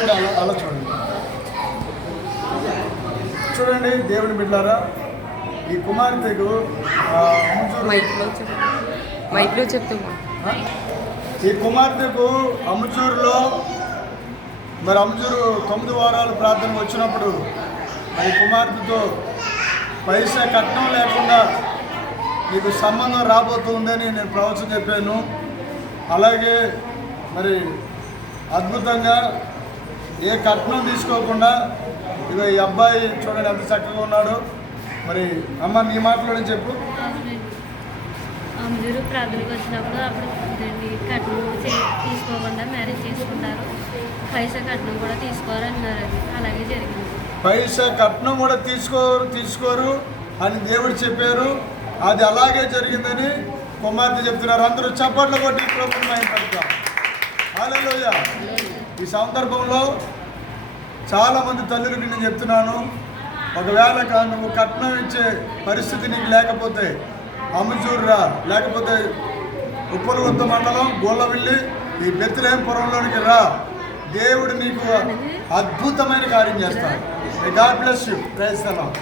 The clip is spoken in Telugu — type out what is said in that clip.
కూడా అలా చూడండి. చూడండి దేవుని బిడ్డారా, ఈ కుమార్తెకు ఈ కుమార్తెకు అమ్ముచూరులో మరి అమ్ముచూరు 9 వారాలు ప్రార్థన వచ్చినప్పుడు మరి కుమార్తెతో పైసా కట్నం లేకుండా నీకు సంబంధం రాబోతుందని నేను ప్రవచనం చెప్పాను. అలాగే మరి అద్భుతంగా ఏ కట్నం తీసుకోకుండా ఇక ఈ అబ్బాయి చూడండి ఎంత చక్కగా ఉన్నాడు. మరి అమ్మ నీ మాటలోనే చెప్పు. అమ్ముజూరు ప్రార్థనకు వచ్చినప్పుడు అప్పుడు కట్నం తీసుకోకుండా మ్యారేజ్ చేసుకుంటారు. పైసా కట్నం కూడా తీసుకోరన్నారు. అది అలాగే జరిగింది. పైసా కట్నం కూడా తీసుకోరు అని దేవుడు చెప్పారు. అది అలాగే జరిగిందని కుమార్తె చెప్తున్నారు. అందరూ చప్పట్లు కొట్టి ప్రభుత్వం. హల్లెలూయా. ఈ సందర్భంలో చాలామంది తల్లులకి నేను చెప్తున్నాను, ఒకవేళ నువ్వు కట్నం ఇచ్చే పరిస్థితి నీకు లేకపోతే అమ్ముచూరురా, లేకపోతే ఉప్పలగుత్త మండలం గోళ్ళవిల్లి ఈ బెత్లెహేంపురంలోనికి రా. దేవుడు నీకు అద్భుతమైన కార్యం చేస్తాడు. God bless you. Praise the lord.